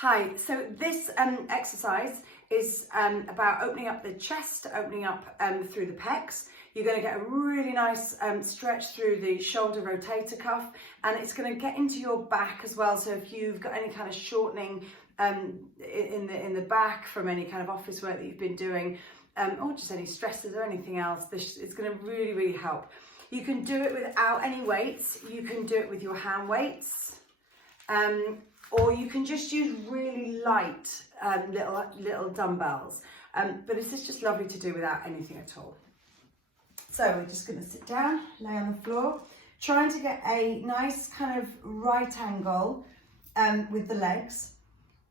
Hi, so this exercise is about opening up the chest, opening up through the pecs. You're going to get a really nice stretch through the shoulder rotator cuff, and it's going to get into your back as well. So if you've got any kind of shortening in the back from any kind of office work that you've been doing, or just any stresses or anything else, it's going to really help. You can do it without any weights. You can do it with your hand weights. Or you can just use really light little dumbbells. But this is just lovely to do without anything at all. So we're just going to sit down, lay on the floor, trying to get a nice kind of right angle with the legs.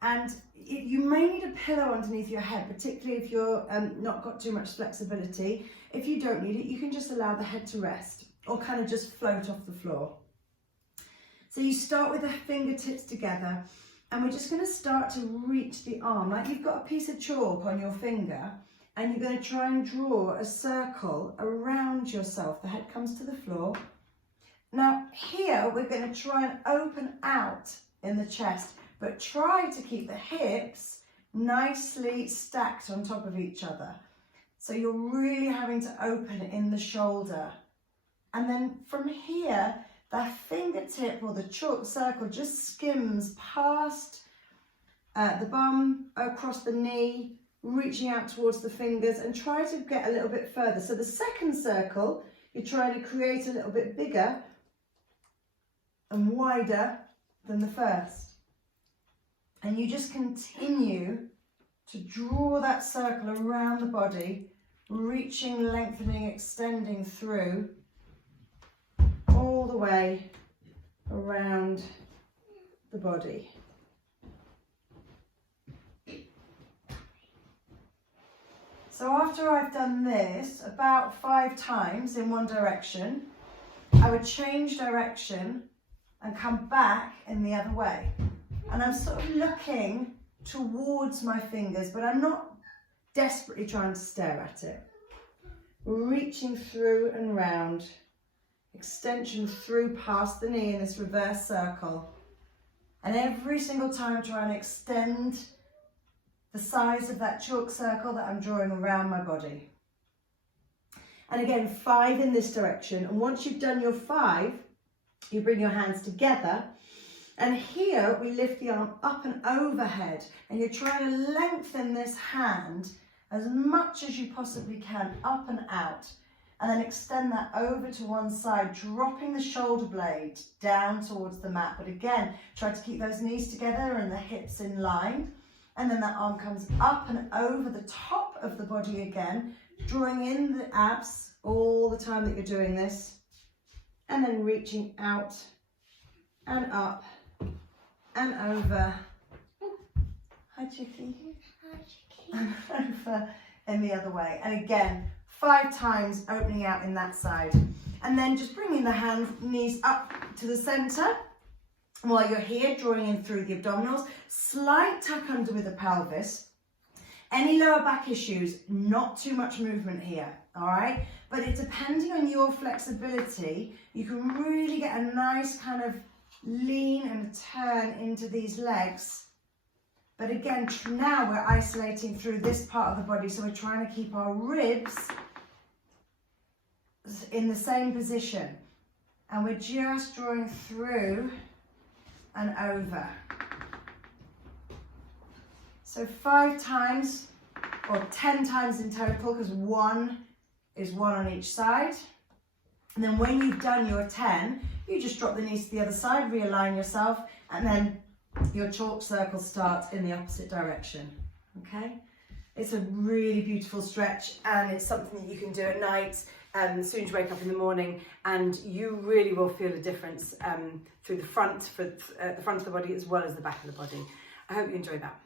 And you may need a pillow underneath your head, particularly if you're not got too much flexibility. If you don't need it, you can just allow the head to rest or kind of just float off the floor. So you start with the fingertips together, and we're just going to start to reach the arm, like you've got a piece of chalk on your finger, and you're going to try and draw a circle around yourself. The head comes to the floor. Now here we're going to try and open out in the chest, but try to keep the hips nicely stacked on top of each other. So you're really having to open in the shoulder. And then from here, the fingertip or the chalk circle just skims past the bum, across the knee, reaching out towards the fingers, and try to get a little bit further. So the second circle, you're trying to create a little bit bigger and wider than the first. And you just continue to draw that circle around the body, reaching, lengthening, extending through, all the way around the body. So after I've done this about 5 times in one direction, I would change direction and come back in the other way. And I'm sort of looking towards my fingers, but I'm not desperately trying to stare at it. Reaching through and round. Extension through past the knee in this reverse circle. And every single time try and extend the size of that chalk circle that I'm drawing around my body. And again, 5 in this direction. And once you've done your 5, you bring your hands together. And here we lift the arm up and overhead. And you're trying to lengthen this hand as much as you possibly can, up and out. And then extend that over to one side, dropping the shoulder blade down towards the mat. But again, try to keep those knees together and the hips in line. And then that arm comes up and over the top of the body again, drawing in the abs all the time that you're doing this. And then reaching out and up and over. Hi, Chicky. Hi, Chicky. And over in the other way. And again, 5 times opening out in that side. And then just bringing the knees up to the center. While you're here, drawing in through the abdominals. Slight tuck under with the pelvis. Any lower back issues, not too much movement here, all right? But it's depending on your flexibility, you can really get a nice kind of lean and turn into these legs. But again, now we're isolating through this part of the body, so we're trying to keep our ribs in the same position. And we're just drawing through and over. So 5 times, or 10 times in total, because 1 is 1 on each side. And then when you've done your 10, you just drop the knees to the other side, realign yourself, and then your chalk circle starts in the opposite direction, okay? It's a really beautiful stretch, and it's something that you can do at night, as soon as you wake up in the morning, and you really will feel a difference through the front of the body as well as the back of the body. I hope you enjoyed that.